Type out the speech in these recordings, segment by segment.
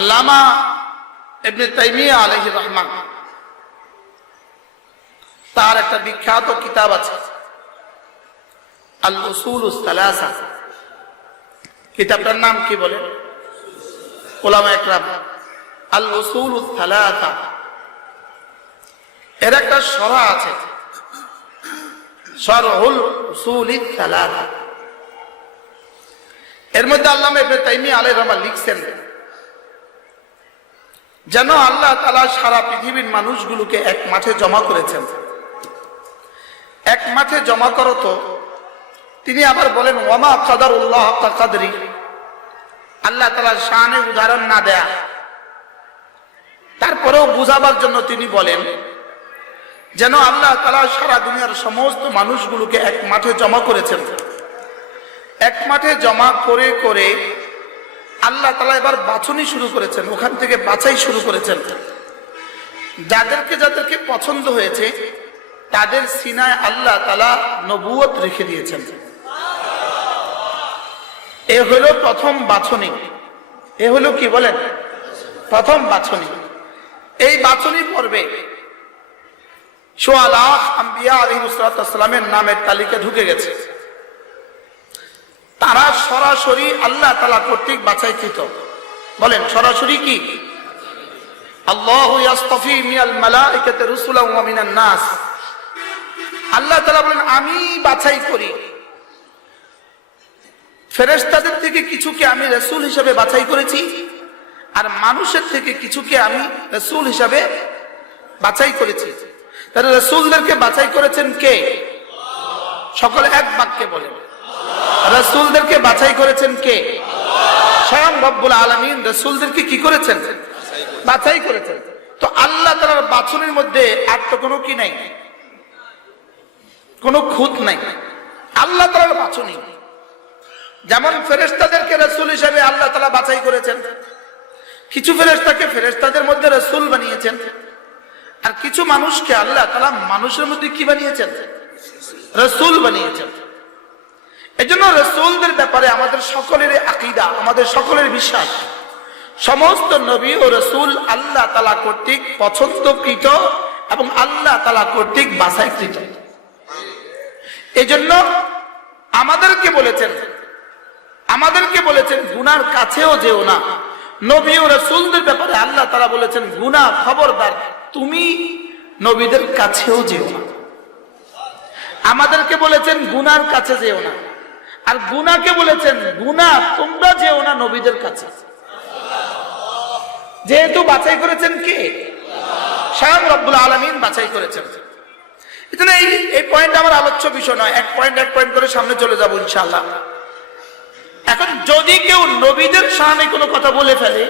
আল্লামা এমনি তাইমিয়া আলহ রহমান। তার একটা বিখ্যাত কিতাব আছে। আল উসুল উস্তালাসা কিতাবটার নাম কি বলে? ওলামা একরাম। আল উসুল উস্তালাসা এর একটা সরা আছে। সরহুল উসুল সালাসা এর মধ্যে আল্লাহ ইবনে তাইমিয়া আলাইহিস রহমান লিখছেন যেন আল্লাহ তালা সারা পৃথিবীর মানুষগুলোকে এক মাঠে জমা করেছেন। এক মাঠে জমা করো তো। তিনি আবার বলেন, ওয়ামা কাদার উল্লাহ কাদরি। আল্লাহ তালা শানে উদাহরণ না দেয়া। তারপরেও বুঝাবার জন্য তিনি বলেন, যেন আল্লাহ তালা সারা দুনিয়ার সমস্ত মানুষগুলোকে এক মাঠে জমা করেছেন। এক মাঠে জমা করে করে আল্লাহ তালা এবার বাছনি শুরু করেছেন, ওখান থেকে বাছাই শুরু করেছেন। যাদেরকে যাদেরকে পছন্দ হয়েছে, তাদের সিনায় আল্লাহ তালা নবুয়ত রেখে দিয়েছেন। এ হলো প্রথম বাছনি। এ হলো কি বলেন? প্রথম বাছনি। এই বাছনি পর্বে সোয়ালাহ আম্বিয়া আলিমুসালামের নামের তালিকা ঢুকে গেছে। তারা সরাসরি আল্লাহ তালা কর্তৃক বাছাইকৃত। বলেন, সরাসরি কি? আল্লাহ বলেন, আমি বাছাই করি। ফেরেশতাদের থেকে কিছুকে আমি রসুল হিসাবে বাছাই করেছি, আর মানুষের থেকে কিছুকে আমি রসুল হিসাবে বাছাই করেছি। তাহলে রসুলদেরকে বাছাই করেছেন কে? সকলে এক বাক্যে বলেন। রসুলদেরকে বাছাই করেছেন কে? স্বয়ং রব্বুল আলমিন রসুলদেরকে কি করেছেন? বাছাই করেছেন। তো আল্লাহ তালার বাছনের মধ্যে আর তো কোনো কি নাই? কোনো খুঁত নাই। আল্লাহ তালার বাছনি। যেমন ফেরেস্তাদেরকে রসুল হিসেবে আল্লাহ তালা বাছাই করেছেন। কিছু ফেরেস্তাকে ফেরেস্তাদের মধ্যে রসুল বানিয়েছেন। আর কিছু মানুষকে আল্লাহ তালা মানুষের মধ্যে কি বানিয়েছেন? রসুল বানিয়েছেন। এজন্য রসুলদের ব্যাপারে আমাদের সকলের আকিদা, আমাদের সকলের বিশ্বাস। সমস্ত নবী ও রসুল আল্লাহ তালা কর্তৃক পছন্দকৃত এবং আল্লাহ তালা কর্তৃক বাছাইকৃত। এজন্য আমাদেরকে বলেছেন আমাদেরকে বলেছেন, গুনার কাছেও যেও না। নবী ও রসুলদের ব্যাপারে আল্লাহ তালা বলেছেন গুনা খবরদার, তুমি নবীদের কাছেও যেও না। আমাদেরকে বলেছেন, গুনার কাছে যেও না। আর গুনাকে বলেছেন, গুনা, তোমরা যেও না নবীদের কাছে। যেহেতু বাছাই করেছেন কে? স্বয়ং রব্বুল আলমিন বাছাই করেছেন। এই এই পয়েন্ট আমার আলোচ্য বিষয় নয়। এক পয়েন্ট এক পয়েন্ট করে সামনে চলে যাব ইনশাল্লাহ এখন যদি কেউ নবীদের সামনে কোনো কথা বলে ফেলে,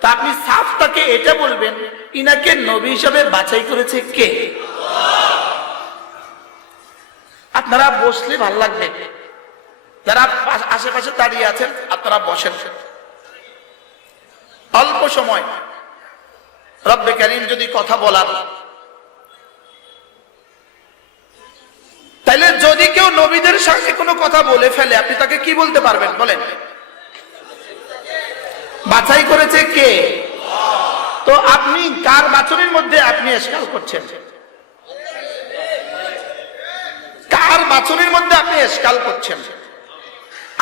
তা আপনি সাফ তাকে এটা বলবেন, ইনাকে নবী হিসাবে বাছাই করেছে কে? আপনারা বসলে ভালো লাগবে। যারা আশেপাশে দাঁড়িয়ে আছেন, আপনারা বসেন। অল্প সময়। রব্বে করিম যদি কথা বলার তাইলে যদি কেউ নবীদের সঙ্গে কোনো কথা বলে ফেলে, আপনি তাকে কি বলতে পারবেন? বলেন। বাছাই করেছে কে? তো আপনি কার বাছনের মধ্যে আপনি এসকাল করছেন? কার বাছনের মধ্যে আপনি এসকাল করছেন?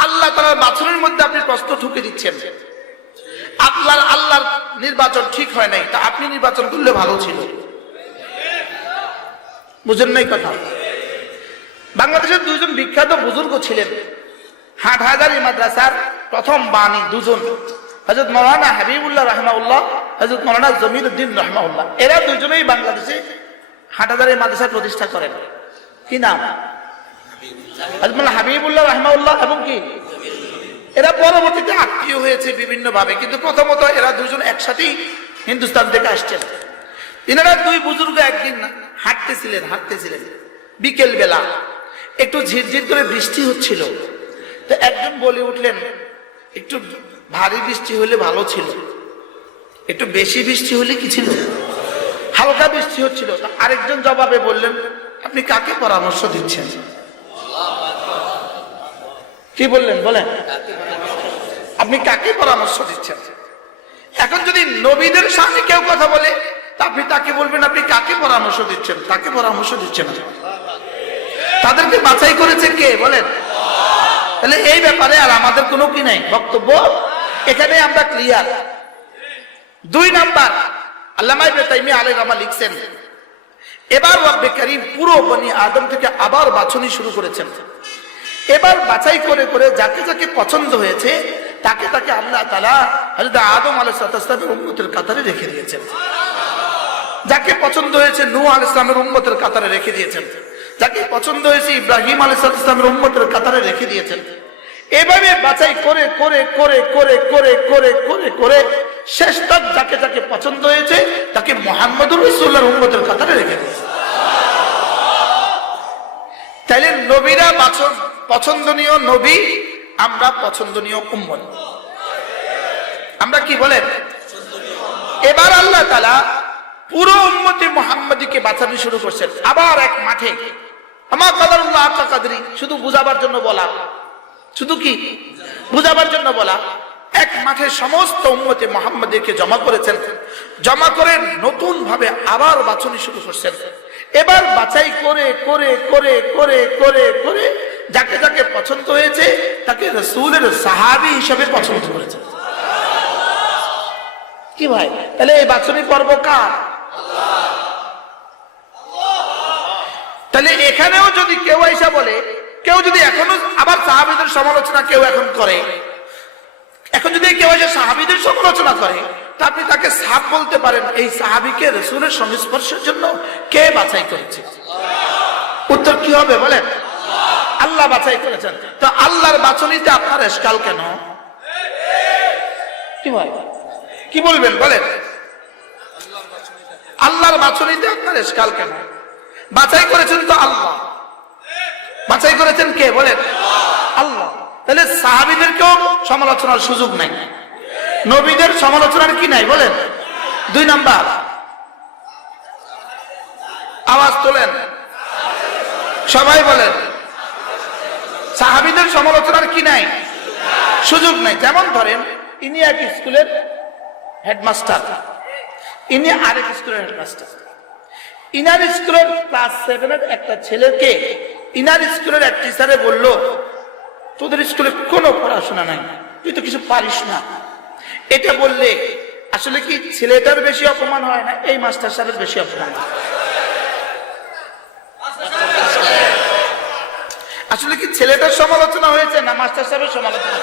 আল্লাহ তালার বাছনের মধ্যে আপনি প্রশ্ন ঢুকে দিচ্ছেন। আপনার আল্লাহর নির্বাচন ঠিক হয় নাই, তা আপনি নির্বাচন করলে ভালো ছিল। বুঝেন নাই কথা? বাংলাদেশের দুইজন বিখ্যাত বুজুর্গ ছিলেন। হাট হাজারি মাদ্রাসার প্রথম বাণী দুজন হজরত মৌলানা হাবিবুল্লাহ রহমাউল্লাহ হজরত মৌলানা জমির উদ্দিন রহমাউল্লাহ এরা দুজনেই বাংলাদেশে হাটহাজারি মাদ্রাসা প্রতিষ্ঠা করেন। কি নাম? হাবিবুল্লাহ রহমাউল্লাহ এবং কি? এরা পরবর্তীতে আত্মীয় হয়েছে কিন্তু প্রথমত এরা দুজন একসাথেই হিন্দুস্তান থেকে আসছেন। এনারা দুই বুজুর্গ একদিন হাঁটতেছিলেন হাঁটতেছিলেন বিকেল বেলা একটু ঝিরঝির করে বৃষ্টি হচ্ছিল। তো একজন বলে উঠলেন, একটু ভারী বৃষ্টি হলে ভালো ছিল। একটু বেশি বৃষ্টি হলে কি ছিল? হালকা বৃষ্টি হচ্ছিল। আরেকজন জবাবে বললেন, আপনি কাকে পরামর্শ দিচ্ছেন? কি বললেন? বলেন। আপনি কাকে পরামর্শ দিচ্ছেন? এখন যদি নবীদের সামনে কেউ কথা বলে আপনি তাকে বলবেন, আপনি কাকে পরামর্শ দিচ্ছেন? তাকে পরামর্শ দিচ্ছেন? তাদেরকে বাছাই করেছে কে? বলেন। তাহলে এই ব্যাপারে আর আমাদের কোনো কি নাই? বক্তব্য এখানে আমরা ক্লিয়ার দুই নাম্বার, আল্লামা ইবনে আলে রামা লিখছেন, এবার রব্বে পুরো বনি আদম থেকে আবার বাছনি শুরু করেছেন। এবার বাছাই করে করে যাকে যাকে পছন্দ হয়েছে, তাকে তাকে আল্লাহ তালা হযরত আদম আলাইহিসসালামের উম্মতের কাতারে রেখে দিয়েছেন। যাকে পছন্দ হয়েছে নু আলাইহিস সালামের উম্মতের কাতারে রেখে দিয়েছেন। যাকে পছন্দ হয়েছে ইব্রাহিম আলাইহিস সালামের উম্মতের কাতারে রেখে দিয়েছেন। এভাবে বাছাই করে করে করে করে করে করে করে করে শেষ তক যাকে যাকে পছন্দ হয়েছে, তাকে মোহাম্মদুর রসুল্লাহর উম্মতের কাতারে রেখে দিয়েছে তাইলে নবীরা বাছন পছন্দনীয় নবী, আমরা পছন্দনীয় উম্মত। আমরা কি বলেন? এবার আল্লাহ তালা পুরো উম্মতি মোহাম্মদীকে বাঁচানো শুরু করছেন, আবার এক মাঠে। আমার কাদারুল্লাহ আকা কাদরি, শুধু বুঝাবার জন্য বলা। শুধু কি? বুঝাবার জন্য বলা। এক মাঠে সমস্ত উম্মতে মোহাম্মদীকে জমা করেছেন, জমা করে নতুন ভাবে আবার বাছনি শুরু করছেন। এবার বাছাই করে করে করে করে করে করে যাকে যাকে পছন্দ হয়েছে, তাকে রসুলের সাহাবি হিসেবে পছন্দ করেছেন কি ভাই? তাহলে এই বাছনি পর্ব কার? তাহলে এখানেও যদি কেউ এসে বলে, কেউ যদি এখনও আবার সাহাবিদের সমালোচনা কেউ এখন করে, এখন যদি কেউ এসে সাহাবিদের সমালোচনা করে, তা আপনি তাকে সাপ বলতে পারেন, এই সাহাবিকে রসুলের সংস্পর্শের জন্য কে বাছাই করেছে? উত্তর কি হবে বলেন? আল্লাহ বাছাই করেছেন। তো আল্লাহর বাছনিতে আপনার এসকাল কেন? কি ভাই? কি বলবেন, বলেন। আল্লাহর বাছনিতে আপনার এসকাল কেন? বাছাই করেছেন তো আল্লাহ। বাছাই করেছেন কে, বলেন? আল্লাহ। তাহলে সাহাবিদেরকেও সমালোচনার সুযোগ নাই। নবীদের সমালোচনার কি নাই, বলেন? দুই নাম্বার। আওয়াজ তোলেন। সবাই বলেন। সাহাবিদের সমালোচনার কি নাই? সুযোগ নাই। যেমন ধরেন, ইনি এক স্কুলের হেডমাস্টার। ইনি আরেক স্কুলের হেডমাস্টার। ইনার স্কুলের ক্লাস সেভেনের একটা ছেলেকে ইনার স্কুলের এক টিচারে বলল, তোদের স্কুলে কোনো পড়াশোনা নাই। তুই তো কিছু পারিস না। এটা বললে আসলে কি ছেলেটার বেশি অপমান হয় না? এই মাস্টার সাহেবের বেশি অপমান। হয়? আসলে কি ছেলেটার সমালোচনা হয়েছে না মাস্টার সাহেবের সমালোচনা।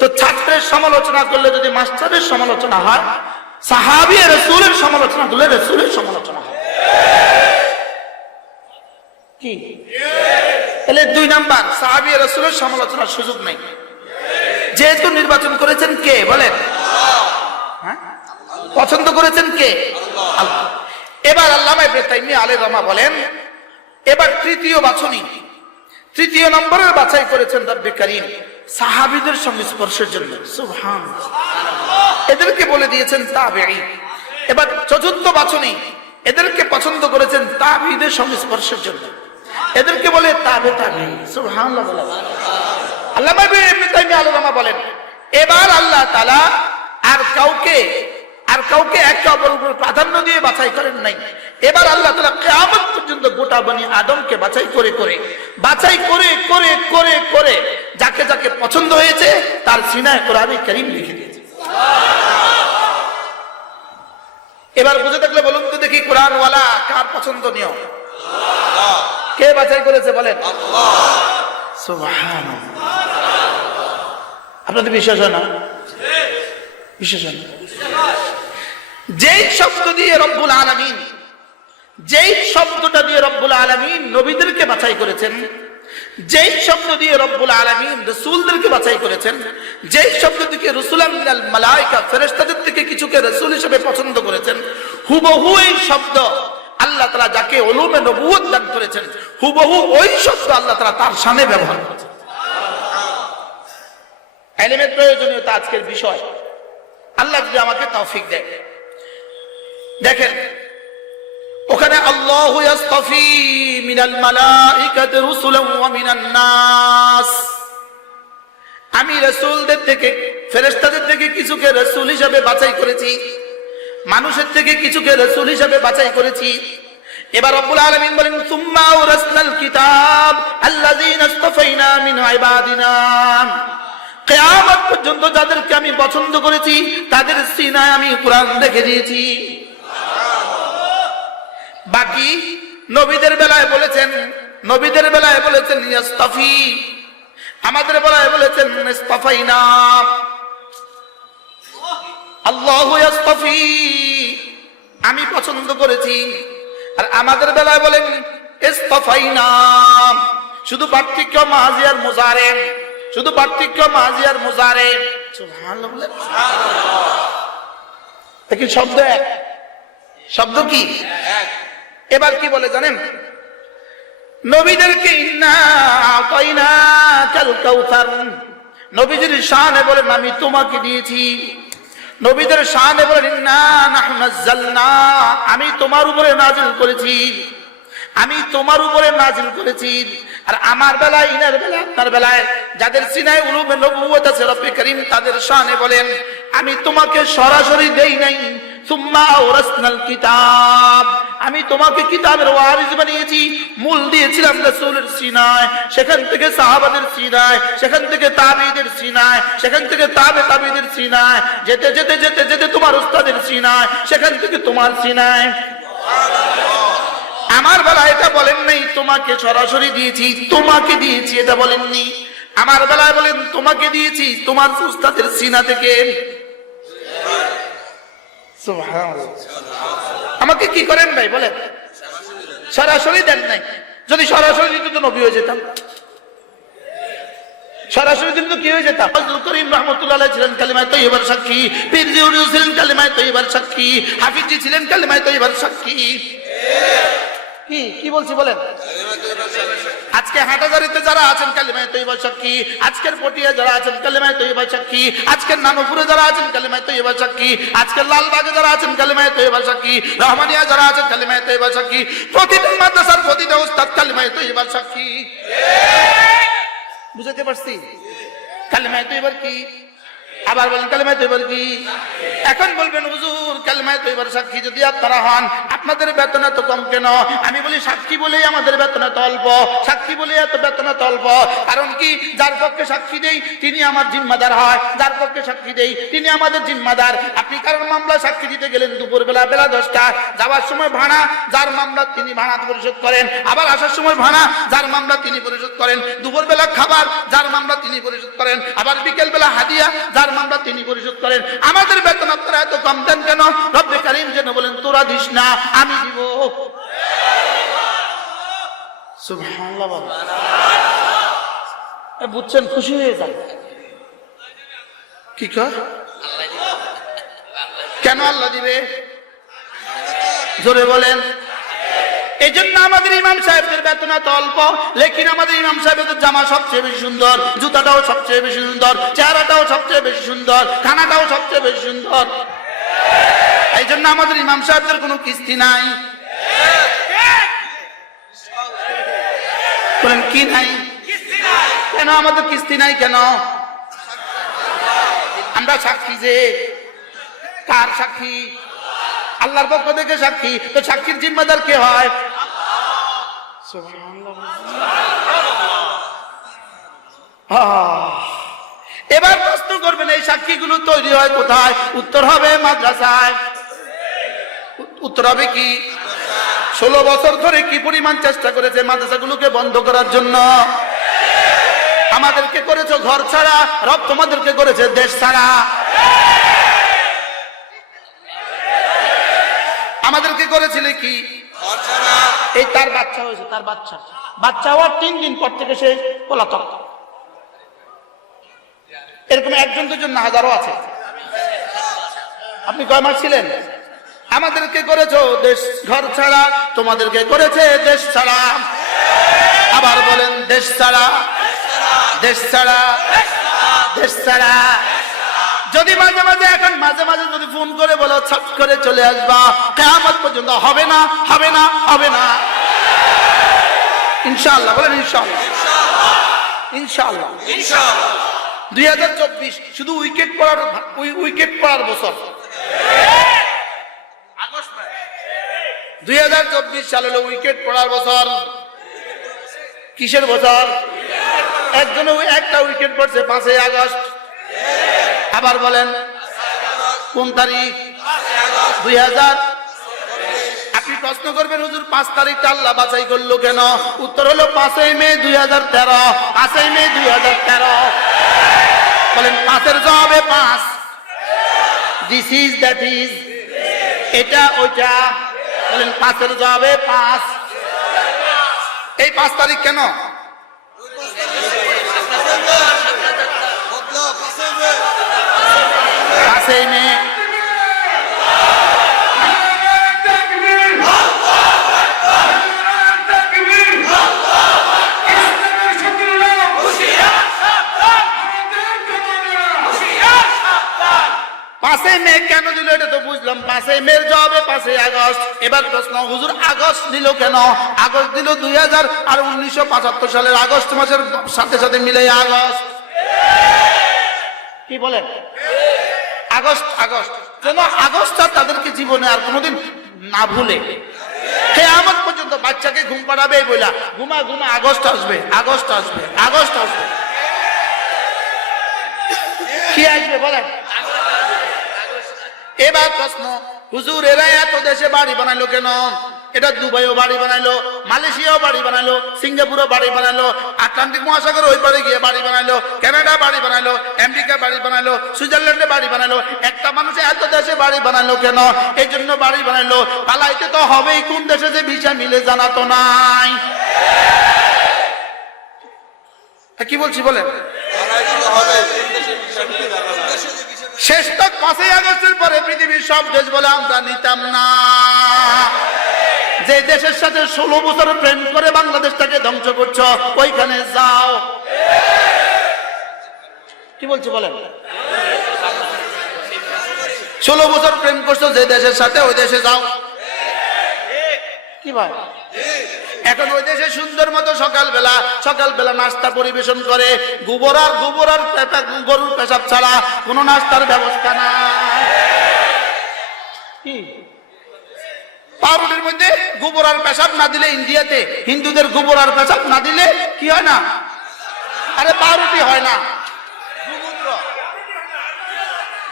তো ছাত্রের সমালোচনা করলে যদি মাস্টারের সমালোচনা হয় সাহাবি রসুলের সমালোচনা করলে রসুলের সমালোচনা হয়। কি? তাহলে দুই নাম্বার সাহাবি রসুলের সমালোচনার সুযোগ নেই। যেহেতু নির্বাচন করেছেন কে? বলেন। হ্যাঁ? পছন্দ করেছেন কে? আল্লাহ। এবার ইবনে তাইমিয়া আলাইহিস বলেন এবার তৃতীয় বাছনি। তৃতীয় নম্বরের বাছাই করেছেন রব্বে করিম সাহাবিদের সংস্পর্শের জন্য। সুবহান এদেরকে বলে দিয়েছেন তাবেঈ। এবার চতুর্থ বাছনি, এদেরকে পছন্দ করেছেন তাবিদের সংস্পর্শের জন্য। এদেরকে বলে তাবে তাবে। সুবহানাল্লাহ বলা। আল্লামা বলেন, এবার আল্লাহ তাআলা আর কাউকে আর কাউকে একে অপর উপর প্রাধান্য দিয়ে বাছাই করেন নাই। এবার আল্লাহ তাআলা কিয়ামত পর্যন্ত গোটা বনি আদমকে বাছাই করে করে, বাছাই করে করে করে করে যাকে যাকে পছন্দ হয়েছে তার সিনায় কোরআনে কারীম লিখে দিয়েছে। এবার বুঝে থাকলে বলুন তো দেখি কোরআন ওয়ালা কার পছন্দনীয় কে বাছাই করেছে বলেন? আপনাদের বিশ্বাস হয় না? বিশ্বাস হয় না? যেই শব্দ দিয়ে রব্বুল আলামিন যেই শব্দটা দিয়ে রব্বুল আলামিন নবীদেরকে বাছাই করেছেন, যেই শব্দ দিয়ে রব্বুল আলামিন রসুলদেরকে বাছাই করেছেন, যেই শব্দ থেকে রসুলাম মিনাল মালাইকা ফেরেশতাদের থেকে কিছুকে রসুল হিসেবে পছন্দ করেছেন, হুবহু এই শব্দ আল্লাহ তাআলা যাকে ওলুমে নবুয়ত দান করেছেন, হুবহু ওই শব্দ আল্লাহ তাআলা তার সামনে ব্যবহার করেছেন। এলিমের প্রয়োজনীয়তা আজকের বিষয়। আল্লাহ যদি আমাকে তৌফিক দেয়। দেখেন ওখানে আল্লাহ ইয়াস্তাফি মিনাল মালাইকাতি রুসুলান ওয়া মিনান নাস। আমি রসুলদের থেকে ফেরেস্তাদের থেকে কিছুকে রসুল হিসাবে বাছাই করেছি, মানুষের থেকে কিছুকে রসুল হিসাবে বাছাই করেছি। এবার রব্বুল আলামিন বলেন, সুম্মা ওরাসনাল কিতাব আল্লাযীনা ইসতাফাইনা মিন ইবাদিনা। কিয়ামত পর্যন্ত যাদেরকে আমি পছন্দ করেছি, তাদের সিনায় আমি কোরআন রেখে দিয়েছি। বাকি নবীদের বেলায় বলেছেন, নবীদের বেলায় বলেছেন, ইয়াস্তাফি। আমাদের বেলায় বলেছেন, ইস্তাফাইনা। আল্লাহু ইয়াস্তাফি। আমি পছন্দ করেছি। আর আমাদের বেলায় বলেন, ইস্তাফাইনা। শুধু পার্থক্য মাঝি আর মুজারে শুধু পার্থক্য মাঝি আর মুজারে সুবহানাল্লাহ। দেখি শব্দ এক। শব্দ কি? এবার কি বলে জানেন? নবীদেরকে নবীদের শানে বলেন, আমি তোমাকে দিয়েছি। নবীদের শানে বলেন আমি তোমার উপরে নাজিল করেছি। আমি তোমার উপরে নাজিল করেছি। আর আমার বেলায়, ইনার বেলায় আপনার বেলায় যাদের সিনায় উলুমে নবুয়ত আছে, রব্বে করিম তাদের শানে বলেন, আমি তোমাকে সরাসরি দেই নাই। সুম্মা ওরাসনাল কিতাব। আমি তোমাকে কিতাবের ওয়ারিস বানিয়েছি। মূল দিয়েছিলাম রাসূলের সিনায়। সেখান থেকে সাহাবাদের সিনায়, সেখান থেকে তাবিদের সিনায়, সেখান থেকে তাবে তাবিদের সিনায়, যেতে যেতে যেতে যেতে তোমার উস্তাদের সিনায়, সেখান থেকে তোমার সিনায়। আমার বেলা এটা বলেন নাই, তোমাকে সরাসরি দিয়েছি, তোমাকে দিয়েছি, এটা বলেননি আমার বেলায় বলেন, তোমাকে দিয়েছি, তোমার উস্তাদের সিনা থেকে। আমাকে কি করেন ভাই, বলেন। সরাসরি দেন নাই। যদি সরাসরি দিত তো নবী হয়ে যেতাম। সরাসরি দিন তো কি হয়ে যেতাম? ফজলুল করিম রহমতুল্লাহ ছিলেন কালিমায় তৈবার সাক্ষী। পীর জিউরিও ছিলেন কালিমায় তৈবার সাক্ষী। হাফিজি ছিলেন কালিমায় তৈবার সাক্ষী। কি কি বলছি বলেন? আজকে হাটাজারিতে যারা আছেন, কালিমায় তৈবা সাক্ষী। আজকের পটিয়া যারা আছেন, কালিমায় তৈবা সাক্ষী। আজকের নানুপুরে যারা আছেন, কালিমায় তৈবা সাক্ষী। আজকের লালবাগে যারা আছেন, কালিমায় তৈবা সাক্ষী। রহমানিয়া যারা আছেন, কালিমায় তৈবা সাক্ষী। প্রতিটা মাদ্রাসার প্রতিটা উস্তাদ কালিমায় তৈবা সাক্ষী। বুঝাতে পারছি? কালিমায় তৈবার কি? আবার বলেন, কালিমায় তৈবার কি? এখন বলবেন, হুজুর, কালিমায় তৈবার সাক্ষী যদি আপনারা হন আপনাদের বেতন এত কম কেন? আমি বলি, সাক্ষী বলেই আমাদের বেতন এত অল্প। সাক্ষী বলে এত বেতন এত অল্প। কারণ কি? যার পক্ষে সাক্ষী দেই তিনি আমার জিম্মাদার হয়। যার পক্ষে সাক্ষী দেই তিনি আমাদের জিম্মাদার। আপনি কারণ মামলা সাক্ষী দিতে গেলেন দুপুর বেলা দশটা। যাওয়ার সময় ভাড়া, যার মামলা তিনি ভাড়া পরিশোধ করেন। আবার আসার সময় ভাড়া, যার মামলা তিনি পরিশোধ করেন। দুপুর বেলা খাবার, যার মামলা তিনি পরিশোধ করেন। আবার বিকেল বেলা হাদিয়া, যার মামলা তিনি পরিশোধ করেন। আমাদের বেতন আপনারা এত কম দেন কেন? রব্বে কারিম যেন বলেন, তোরা দিস না। আমি দিব। বুঝছেন খুশি হয়ে যান। কি কর কেন আল্লাহ দিবে? জোরে বলেন। এই জন্য আমাদের ইমাম সাহেবদের বেতন এত অল্প লেকিন আমাদের ইমাম সাহেবদের জামা সবচেয়ে বেশি সুন্দর জুতাটাও সবচেয়ে বেশি সুন্দর চেহারাটাও সবচেয়ে বেশি সুন্দর খানাটাও সবচেয়ে বেশি সুন্দর। এই জন্য আমাদের ইমাম সাহেবদের কোনো কিস্তি নাই। বলেন, কি নাই? কেন আমাদের কিস্তি নাই কেন? আমরা সাক্ষী যে। কার সাক্ষী? আল্লাহর পক্ষ থেকে সাক্ষী। তো সাক্ষীর জিম্মাদার কে হয়? এবার প্রশ্ন করবেন, এই সাক্ষীগুলো তৈরি হয় কোথায়? উত্তর হবে মাদ্রাসায়। উত্তর হবে কি? ষোলো বছর ধরে কি পরিমাণ চেষ্টা করেছে মাদ্রাসাগুলোকে বন্ধ করার জন্য? আমাদেরকে করেছে ঘর ছাড়া, রব তোমাদেরকে করেছে দেশ ছাড়া। আমাদেরকে করেছিলে কি? এই তার বাচ্চা হয়েছে, তার বাচ্চা। বাচ্চা হওয়ার তিন দিন পর থেকে সে পলাতক। এরকম একজন দুজন না, হাজারও আছে। আপনি কয় মাস ছিলেন? আমাদেরকে করেছ দেশ ঘর ছাড়া তোমাদেরকে করেছে দেশ ছাড়া। আবার বলেন দেশ ছাড়া। দেশ ছাড়া। দেশ ছাড়া। যদি মাঝে মাঝে এখন মাঝে মাঝে যদি ফোন করে বলো ছট করে চলে আসবা কেমন পর্যন্ত হবে না হবে না হবে না। ইনশাআল্লাহ বলেন ইনশাআল্লাহ। ইনশাআল্লাহ। দুই হাজার চব্বিশ শুধু উইকেট পড়ার উইকেট পড়ার বছর। দুই হাজার চব্বিশ সাল হলো উইকেট পড়ার বছর। কিসের বছর? একজনে একটা উইকেট পড়ছে পাঁচই আগস্ট। আবার বলেন, কোন তারিখ? দুই হাজার। আপনি প্রশ্ন করবেন, হুজুর, পাঁচ তারিখ আল্লাহ বাছাই করল কেন? উত্তর হলো, পাঁচই মে দুই হাজার তেরো। পাঁচই মে দুই হাজার তেরো। বলেন, পাঁচের জবাবে পাঁচ। দিস ইজ দ্যাট ইজ এটা, ওইটা। বলেন পাঁচের জবাবে পাঁচ। এই পাঁচ তারিখ কেন? পাঁচই মে পাঁচই মে কেন দিল এটা তো বুঝলাম। পাঁচই মের জবাবে পাঁচই আগস্ট। এবার প্রশ্ন, হুজুর, আগস্ট দিল কেন? আগস্ট দিল দুই হাজার আর উনিশশো পঁচাত্তর সালের আগস্ট মাসের সাথে সাথে মিলে আগস্ট। কি বলেন? August August. যেন আগস্টটা তাদেরকে জীবনে আর কোনোদিন না ভুলে। আমার পর্যন্ত বাচ্চাকে ঘুম পাড়াবে বইলা, ঘুমা ঘুমা, আগস্ট আসবে আগস্ট আসবে আগস্ট আসবে। কি আসবে, বলেন? এবার প্রশ্ন, হুজুর, এরা এত দেশে বাড়ি বানাইলো কেন? এটা দুবাইও বাড়ি বানাইলো, মালয়েশিয়াও বাড়ি বানাইলো, সিঙ্গাপুরও বাড়ি বানাইলো, আটলান্টিক মহাসাগর ওই পারে গিয়ে বাড়ি বানাইলো, কানাডা বাড়ি বানাইলো, আমেরিকা বাড়ি বানাইলো, সুইজারল্যান্ডে বাড়ি বানাইলো, একটা মানুষ এত দেশে বাড়ি বানাইলো কেন? এই জন্য বাড়ি বানাইলো, পালাইতে তো হবেই, কোন দেশে যে ভিসা মিলে জানা তো নাই। কি বলছি বলেন? শেষ তক পাঁচই আগস্টের পরে পৃথিবীর সব দেশ বলে আমরা নিতাম না। যে দেশের সাথে ষোলো বছর প্রেম করে বাংলাদেশটাকে ধ্বংস করছ, ওইখানে যাও। কি বলছি বলেন? ষোলো বছর প্রেম করছ যে দেশের সাথে, ওই দেশে যাও। কি ভাই? এখন ওই দেশে সুন্দর মতো সকালবেলা সকালবেলা নাস্তা পরিবেশন করে। গোবর আর গোবর আর গরুর পেশাব ছাড়া কোনো নাস্তার ব্যবস্থা নাই। কি? পাউরুটির মধ্যে গোবর আর পেশাব না দিলে ইন্ডিয়াতে হিন্দুদের গোবর আর পেশাব না দিলে কি হয় না? আরে পাউরুটি হয় না।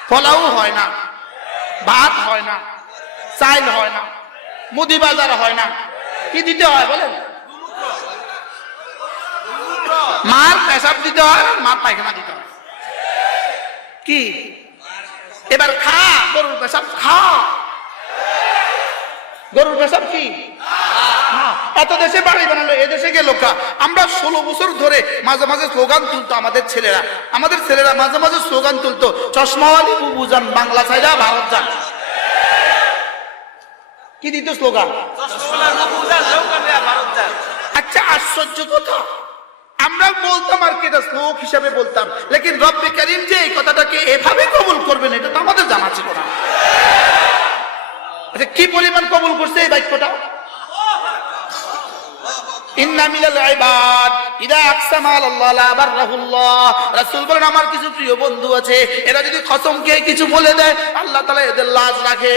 পোলাও হয় না। ভাত হয় না। চাইল হয় না। মুদি বাজার হয় না। কি দিতে হয় বলেন? মার পেশাব দিতে হয়, মার পায়খানা দিতে হয়। কি? এবার খা, গরুর পেশাব খা। গরুর পেশাব কি? এত দেশে বাড়ি বানালো, এ দেশে গেল কা আমরা ষোলো বছর ধরে মাঝে মাঝে স্লোগান তুলতো আমাদের ছেলেরা। আমাদের ছেলেরা মাঝে মাঝে স্লোগান তুলতো, চশমাওয়ালি বুবু যান, বাংলা সাইডা ভারত যান। কি দিত স্লোগান? আচ্ছা আশ্চর্য কথা। আমরা বলতাম আর কি, এটা শ্লোক হিসাবে বলতাম। লেকিন রব্বে করিম যে এই কথাটাকে এভাবে কবুল করবেন, এটা তো আমাদের জানা ছিল না। আচ্ছা কি পরিমাণ কবুল করছে এই বাক্যটা? আমার কিছু প্রিয় বন্ধু আছে, এরা যদি কসম খেয়ে কিছু বলে দেয়, আল্লাহ তালা এদের লাজ রাখে।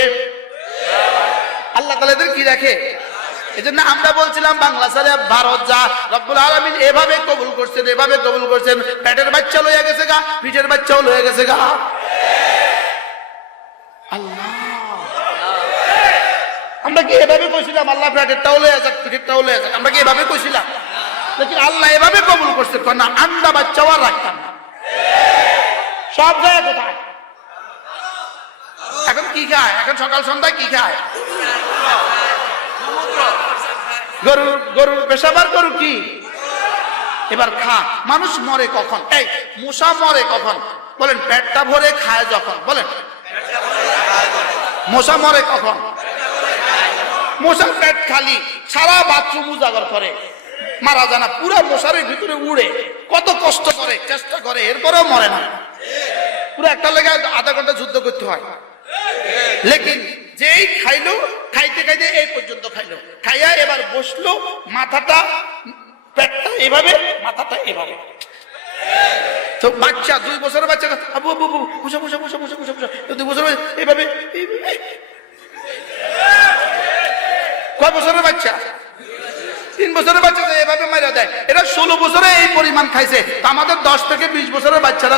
আল্লাহ তাআলা এদের কি রাখে এজন্য আমরা বলছিলাম, বাংলা সারে ভারত যা, রব্বুল আলামিন এভাবে কবুল করছেন, এভাবে কবুল করছেন। পেটের বাচ্চা লইয়া গেছে গা, পিঠের বাচ্চাও লইয়া গেছে গা। আল্লাহ। আমরা কি এভাবে কইছিলাম, আল্লাহ পেটেরটাও লইয়া যাক, পিঠেরটাও লইয়া যাক? আমরা কি এভাবে কইছিলাম? আল্লাহ এভাবে কবুল আন্দা বাচ্চাও আর রাখতাম না। সব জায়গায় কোথায়? এখন কি খায়? এখন সকাল সন্ধ্যায় কি খায়? গরুর গরুর পেশাবার গরু কি? এবার খা। মানুষ মরে কখন? এই মশা মরে কখন? বলেন, পেটটা ভরে খায় যখন। বলেন। মশা মরে কখন? মশার পেট খালি, সারা বাথরুম উজাগর করে। মারা জানা পুরা মশারের ভিতরে উড়ে। কত কষ্ট করে, চেষ্টা করে, এরপরেও মরে না। পুরো একটা লেগে আধা ঘণ্টা যুদ্ধ করতে হয়। লেকিন যেই খাইলো, খাইতে খাইতে এই পর্যন্ত খাইলো। খাইয়া এবার বসল, মাথাটা, পেটটা এভাবে, মাথাটা এভাবে। তো বাচ্চা, দুই বছরের বাচ্চা আবু আবু আবু, বসে বসে বসে বসে বসে বসে। দুই বছর এইভাবে। কয় বছরের বাচ্চা? তিন বছরের বাচ্চা এভাবে মারা দেয়। এরা ষোলো বছরে এই পরিমাণ খাইছে। আমাদের দশ থেকে বিশ বছরের বাচ্চারা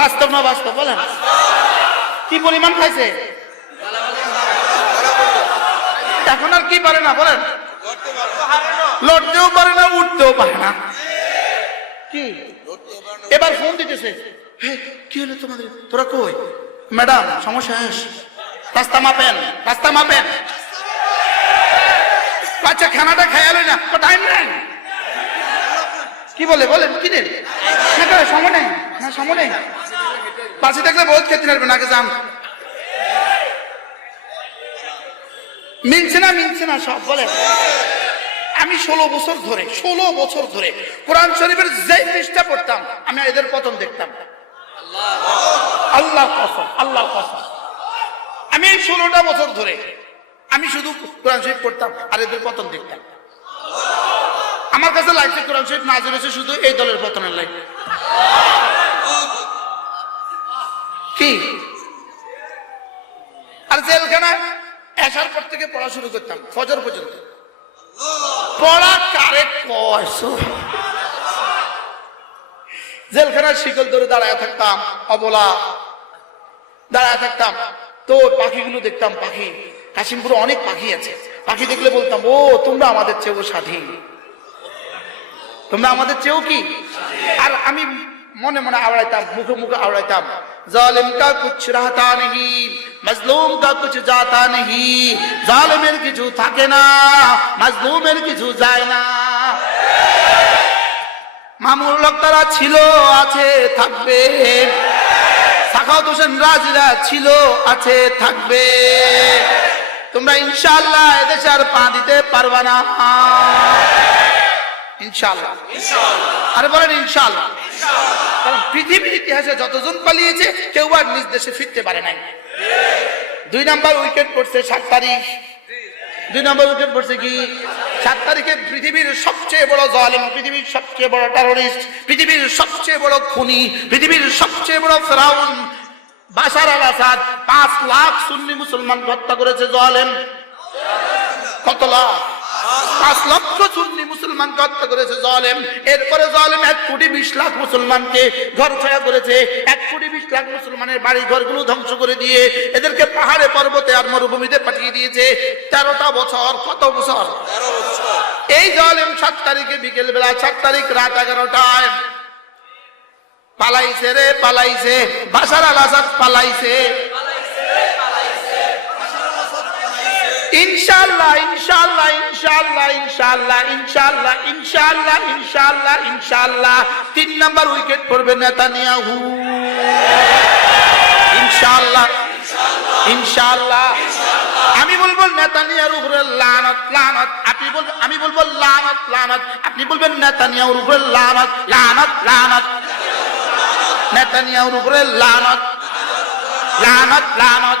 বাস্তব না বাস্তব, বলেন। কি পরিমাণ খাইছে? এখন আর কি পারে না, বলেন। লড়তেও পারে না, উঠতেও পারে না। কি? এবার ফোন দিতেছে। কি হলো তোমাদের? তোরা কই? ম্যাডাম, সমস্যা শেষ। রাস্তা মাপেন রাস্তা মাপেন। বাচ্চা খানাটা খেয়াল না। টাইম নেই। কি বলে, বলেন, কি করে সময় নেই। না, সময় নেই। পাশে থাকলে বহুত খেতে যান মিলছে না মিলছে না সব বলে আমি ষোলো বছর ধরে, ষোলো বছর ধরে কোরআন শরীফের যে পৃষ্ঠা পড়তাম, আমি এদের পতন দেখতাম। আল্লাহ কসম আল্লাহ কসম। আমি এই ষোলোটা বছর ধরে, আমি শুধু কোরআন শরীফ পড়তাম আর এদের পতন দেখতাম। আমার কাছে লাগছে কোরআন শরীফ নাজির হয়েছে শুধু এই দলের পতনের লাইফ। কি? আর জেলখানায় আসার পর থেকে পড়া শুরু করতাম, ফজর পর্যন্ত। পড়া কারে জেলখানার শিকল ধরে দাঁড়ায় থাকতাম, অবলা। দাঁড়ায় থাকতাম, তো পাখিগুলো দেখতাম, পাখি। কাশিমপুরে অনেক পাখি আছে। পাখি দেখলে বলতাম, ও, তোমরা আমাদের চেয়েও স্বাধীন। তোমরা আমাদের চেয়েও কি? আর আমি মনে মনে আওড়াইতাম মুখে মুখে আওড়াইতাম। জালিম কা কুছ রাহতা নেহি মজলুম কা কুছ জাতা নেহি জালিমের কিছু থাকে না মজলুমের কিছু যায় না। মামুর লোকটারা ছিল আছে থাকবে। সাখাওয়াত হোসেন রাজরা ছিল আছে থাকবে। তোমরা ইনশাআল্লাহ এদেশে আর পা দিতে পারবা না। ইনশাআল্লাহ। আরে বলেন ইনশাআল্লাহ। কারণ পৃথিবীর ইতিহাসে যতজন পালিয়েছে, কেউ আর নিজ দেশে ফিরতে পারে নাই। দুই নাম্বার উইকেট পড়ছে সাত তারিখ। দুই নম্বর উইকেট পড়ছে কি? সাত তারিখে পৃথিবীর সবচেয়ে বড় জালেম, পৃথিবীর সবচেয়ে বড় টেরোরিস্ট পৃথিবীর সবচেয়ে বড় খুনি, পৃথিবীর সবচেয়ে বড় ফেরাউন, বাশার আল আসাদ, পাঁচ লাখ সুন্নি মুসলমান হত্যা করেছে জালেম। কত লাখ? পাঁচ লক্ষ সুন্নি মুসলমানকে হত্যা করেছে জালেম। এরপরে জালেম এক কোটি বিশ লাখ মুসলমানকে ঘর ছায়া করেছে। এক কোটি বিশ লাখ মুসলমানের বাড়ি ঘরগুলো ধ্বংস করে দিয়ে এদেরকে পাহাড়ে পর্বতে আর মরুভূমিতে পাঠিয়ে দিয়েছে। তেরোটা বছর কত বছর? এই জালেম সাত তারিখে বিকেল বেলা সাত তারিখ রাত এগারোটায় পালাইছে রে পালাইছে। বাসার আল পালাইছে। ইনশাল্লাহ ইনশাল্লাহ ইনশাল্লাহ ইনশাল্লাহ ইনশাল্লাহ ইনশাল্লাহ ইনশাল্লাহ ইনশাল্লাহ তিন নাম্বার উইকেট পড়বে নেতানিয়াহু। ইনশাল্লাহ ইনশাল্লাহ আমি বলব নেতানিয়ার উপরে লানত লানত। আপনি বলবেন আমি বলব লানত লানত। আপনি বলবেন নেতানিয়ার উপরে লানত লানত লানত। নেতানিয়ার উপরে লানত লানত লানত।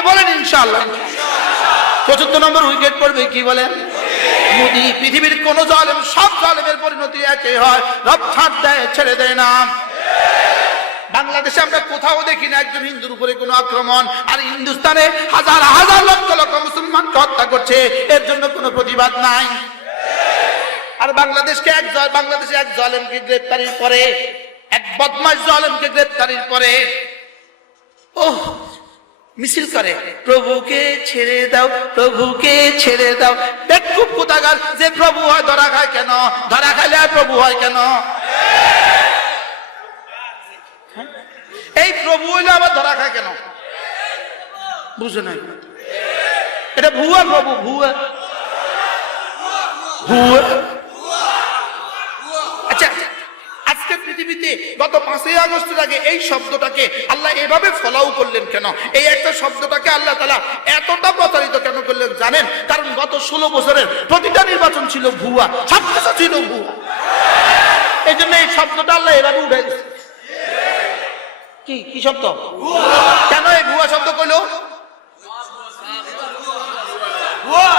আরে বলেন ইনশাআল্লাহ। চতুর্থ নম্বর উইকেট পড়বে কি বলেন? মোদি, পৃথিবীর কোন জালেম, সব জালেমের পরিণতি একই হয়। রব ছাড় দেয়, ছেড়ে দেয় না। বাংলাদেশে আমরা কোথাও দেখি না একজন হিন্দুর উপরে কোনো আক্রমণ। আর হিন্দুস্তানে হাজার হাজার লক্ষ লক্ষ মুসলমানকে হত্যা করছে। এর জন্য কোনো প্রতিবাদ নাই। আর বাংলাদেশকে এক জ- বাংলাদেশে এক জলেমকে গ্রেপ্তারির পরে, এক বদমাস জলেমকে গ্রেপ্তারির পরে, ওহ মিছিল করে, প্রভুকে ছেড়ে দাও, প্রভুকে ছেড়ে দাও। খুব কোথাকার যে প্রভু হয়, ধরা খায় কেন? ধরা খাইলে আর প্রভু হয় কেন? এই প্রভু হইলে আবার ধরা খায় কেন? বুঝে নাই? এটা ভুয়া প্রভু ভুয়া ভুয়া আচ্ছা আজকে পৃথিবীতে গত পাঁচই আগস্টের আগে এই শব্দটাকে আল্লাহ এভাবে ফলাও করলেন কেন? এই একটা শব্দটাকে আল্লাহ তালা এতটা প্রচারিত কেন করলেন জানেন? কারণ গত ষোলো বছরের প্রতিটা নির্বাচন ছিল ভুয়া, সব কিছু ছিল ভুয়া। এই জন্য এই শব্দটা আল্লাহ এভাবে উঠে। কি কি শব্দ? কেন এই ভুয়া শব্দ কইলো?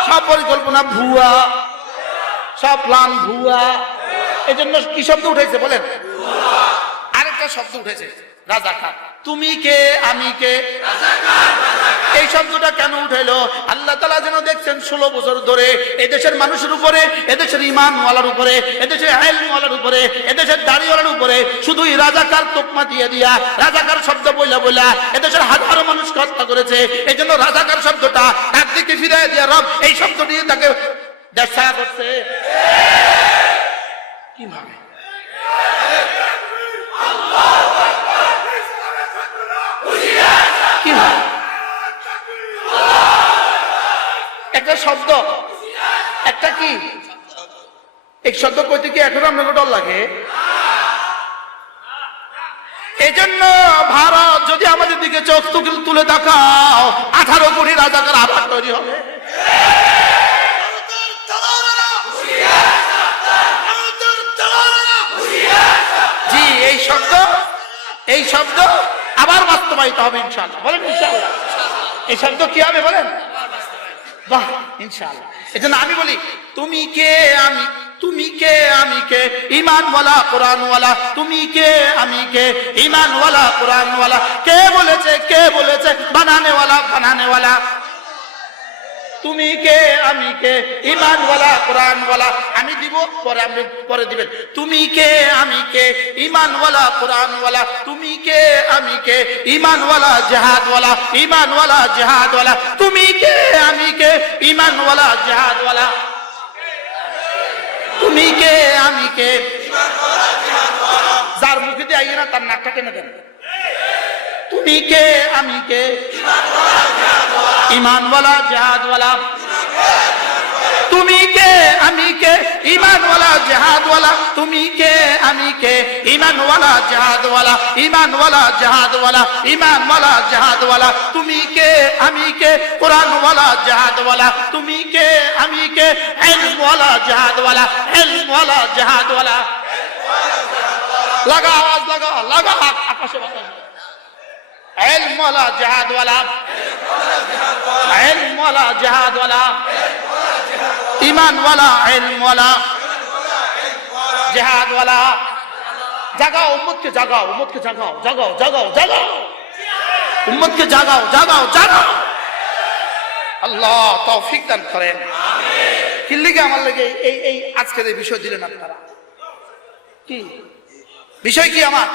সব পরিকল্পনা ভুয়া, সব প্লান ভুয়া। এই জন্য কি শব্দ উঠেছে বলেন? আরেকটা শব্দ উঠেছে রাজাকার। তুমি কে আমি কে? এই শব্দটা কেন উঠেলো? আল্লাহ তালা যেন দেখছেন ষোলো বছর ধরে এদেশের মানুষের উপরে এদেশের ইমানওয়ালার উপরে এদেশের আইনওয়ালার উপরে এদেশের দাড়িওয়ালার উপরে শুধুই রাজাকার তোকমা দিয়ে দিয়া রাজাকার শব্দ বইলা বইলা এদেশের হাজারো মানুষ হত্যা করেছে। এই জন্য রাজাকার শব্দটা একদিকে ফিরে দিয়া রব এই শব্দ দিয়ে তাকে ছাড়া করছে। কীভাবে? কীভাবে একটা শব্দ। একটা কি? এই শব্দ কইতে কি এখন আপনাকে ডর লাগে? এই জন্য ভারত, যদি আমাদের দিকে চোখ তুলে তুলে তাকাও, আঠারো কোটি রাজাকার আবার তৈরি হবে। জি, এই শব্দ এই শব্দ আবার বাস্তবায়িত হবে ইনশাল্লাহ বলেন ইনশাল্লাহ এই শব্দ কি হবে বলেন? বাহ ইনশাল্লাহ এজন্য আমি বলি, তুমি কে, আমি, তুমি কে, আমি কে? ইমানওয়ালা কোরআনওয়ালা, তুমি কে, আমি কে? ইমানওয়ালা কোরআনওয়ালা। কে বলেছে কে বলেছে? বানানেওয়ালা বানানেওয়ালা। তুমি কে, আমি কে? ইমানওয়ালা, কোরআনওয়ালা, আমি দিব, পরে আপনি পরে দিবেন। তুমি কে, আমি কে? ইমানওয়ালা, কোরআনওয়ালা, তুমি কে, আমি কে? ইমানওয়ালা, জেহাদওয়ালা ইমানওয়ালা, জেহাদওয়ালা, তুমি কে, আমি কে? ইমানওয়ালা, জেহাদওয়ালা, তুমি কে, আমি কে? যার মুখে দিয়ে আইয়ে না, তার নাকটা টেনে দেন। তুমি কে? আমি কে? ইমানওয়ালা, জেহাদওয়ালা। তুমি কে? আমি কে? ইমানওয়ালা, জেহাদওয়ালা। তুমি কে? আমি কে? ইমানওয়ালা, জেহাদওয়ালা। ইমানওয়ালা জেহাদওয়ালা। ইমানওয়ালা, জেহাদওয়ালা। তুমি কে? আমি কে? কোরআনওয়ালা, জেহাদওয়ালা। তুমি কে? আমি কে? ইলমওয়ালা, জেহাদওয়ালা। ইলমওয়ালা, জেহাদওয়ালা। লাগা আওয়াজ লাগা লাগা। আকাশে বাতাসে। ইলমওয়ালা জেহাদওয়ালা ইলমওয়ালা জেহাদওয়ালা ইমানওয়ালা ইলমওয়ালা জেহাদওয়ালা জাগাও উম্মতকে জাগাও উম্মতকে জাগাও জাগাও জাগাও জাগাও উম্মতকে জাগাও জাগাও জাগাও আল্লাহ তৌফিক দান করেন। কি লিগে আমার লেগে এই এই আজকের এই বিষয় দিলেন আপনারা? কি? বিষয় কি আমার?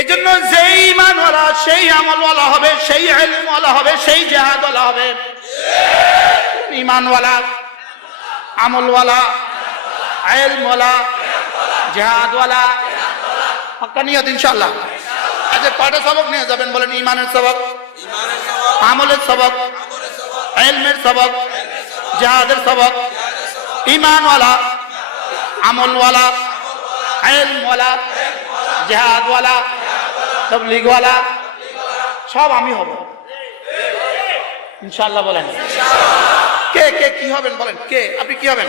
এই জন্য যেই ইমানওয়ালা সেই আমলওয়ালা হবে, সেই এলমওয়ালা হবে, সেই জেহাদওয়ালা হবে। ইমানওয়ালা, আমলওয়ালা এলমওয়ালা জেহাদওয়ালা? পাক্কা নিয়ত ইনশাল্লাহ আচ্ছা কয়টা সবক নিয়ে যাবেন বলেন? ইমানের সবক, আমলের সবক এলমের সবক, জেহাদের সবক। ইমানওয়ালা, আমলওয়ালা এলমওয়ালা জেহাদওয়ালা। তবলিগওয়ালা সব আমি হব। ইনশাল্লাহ বলেন। কে কে কি হবেন বলেন? কে আপনি কি হবেন?